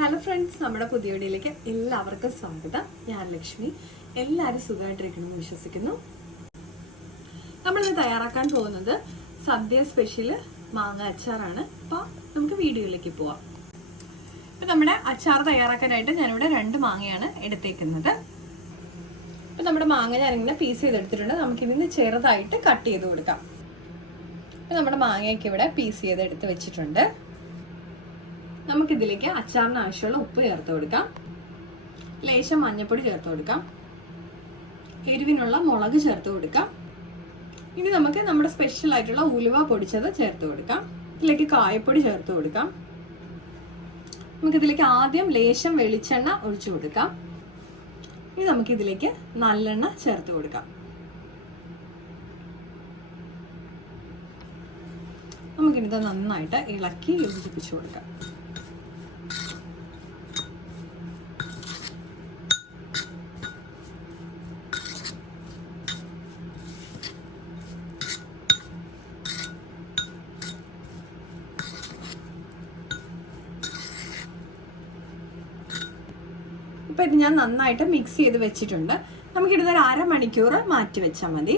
Hello friends, നമ്മുടെ പുതിയ വീഡിയോയിലേക്ക് എല്ലാവർക്കും സ്വാഗതം. ഞാൻ ലക്ഷ്മി. എല്ലാവരും സുഖമായിട്ടിരിക്കണമെന്ന് വിശ്വസിക്കുന്നു. നമ്മളിന്ന് തയ്യാറാക്കാൻ പോകുന്നത് സദ്യ സ്പെഷ്യൽ മാങ്ങ അച്ചാറാണ്. അപ്പോൾ നമുക്ക് വീഡിയോയിലേക്ക് പോവാം. ഇപ്പം നമ്മുടെ അച്ചാർ തയ്യാറാക്കാനായിട്ട് ഞാനിവിടെ 2 മാങ്ങയാണ് എടുത്തേക്കുന്നത്. അപ്പം നമ്മുടെ മാങ്ങ ഞാനിങ്ങനെ പീസ് ചെയ്തെടുത്തിട്ടുണ്ട്. നമുക്കിതിന് ചെറുതായിട്ട് കട്ട് ചെയ്ത് കൊടുക്കാം. അപ്പം നമ്മുടെ മാങ്ങയൊക്കെ ഇവിടെ പീസ് ചെയ്തെടുത്ത് വെച്ചിട്ടുണ്ട്. നമുക്കിതിലേക്ക് അച്ചാറിന് ആവശ്യമുള്ള ഉപ്പ് ചേർത്ത് കൊടുക്കാം, ലേശം മഞ്ഞൾപ്പൊടി ചേർത്ത് കൊടുക്കാം, എരിവിനുള്ള മുളക് ചേർത്ത് കൊടുക്കാം. ഇനി നമുക്ക് നമ്മുടെ സ്പെഷ്യൽ ആയിട്ടുള്ള ഉലുവ പൊടിച്ചത് ചേർത്ത് കൊടുക്കാം. ഇതിലേക്ക് കായപ്പൊടി ചേർത്ത് കൊടുക്കാം. നമുക്കിതിലേക്ക് ആദ്യം ലേശം വെളിച്ചെണ്ണ ഒഴിച്ചു കൊടുക്കാം. ഇനി നമുക്കിതിലേക്ക് നല്ലെണ്ണ ചേർത്ത് കൊടുക്കാം. നമുക്കിത് നന്നായിട്ട് ഇളക്കി യോജിപ്പിച്ചു കൊടുക്കാം. ഇപ്പം ഇത് ഞാൻ നന്നായിട്ട് മിക്സ് ചെയ്ത് വെച്ചിട്ടുണ്ട്. നമുക്കിടുന്നൊരു അരമണിക്കൂർ മാറ്റി വെച്ചാൽ മതി.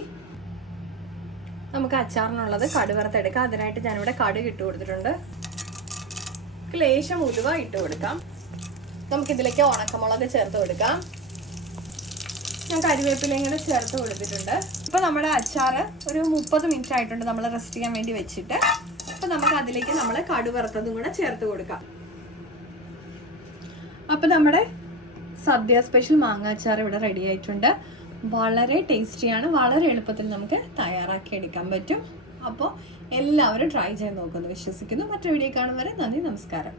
നമുക്ക് അച്ചാറിനുള്ളത് കടുക് വറുത്തെടുക്കാം. അതിനായിട്ട് ഞാനിവിടെ കടുക് ഇട്ട് കൊടുത്തിട്ടുണ്ട്. ലേശം ഉലുവ ഇട്ട് കൊടുക്കാം. നമുക്കിതിലേക്ക് ഉണക്കമുളക് ചേർത്ത് കൊടുക്കാം. ഞാൻ കരിവേപ്പില ഇങ്ങനെ ചേർത്ത് കൊടുത്തിട്ടുണ്ട്. ഇപ്പം നമ്മുടെ അച്ചാർ ഒരു 30 മിനിറ്റ് ആയിട്ടുണ്ട് നമ്മൾ റെസ്റ്റ് ചെയ്യാൻ വേണ്ടി വെച്ചിട്ട്. അപ്പം നമുക്ക് അതിലേക്ക് നമ്മൾ കടുക് വറുത്തതും കൂടെ ചേർത്ത് കൊടുക്കാം. അപ്പം നമ്മുടെ സദ്യ സ്പെഷ്യൽ മാങ്ങ അച്ചാർ ഇവിടെ റെഡി ആയിട്ടുണ്ട്. വളരെ ടേസ്റ്റിയാണ്, വളരെ എളുപ്പത്തിൽ നമുക്ക് തയ്യാറാക്കി എടുക്കാൻ പറ്റും. അപ്പോൾ എല്ലാവരും ട്രൈ ചെയ്ത് നോക്കുമെന്ന് വിശ്വസിക്കുന്നു. മറ്റൊരു വീഡിയോ കാണും വരെ നന്ദി, നമസ്കാരം.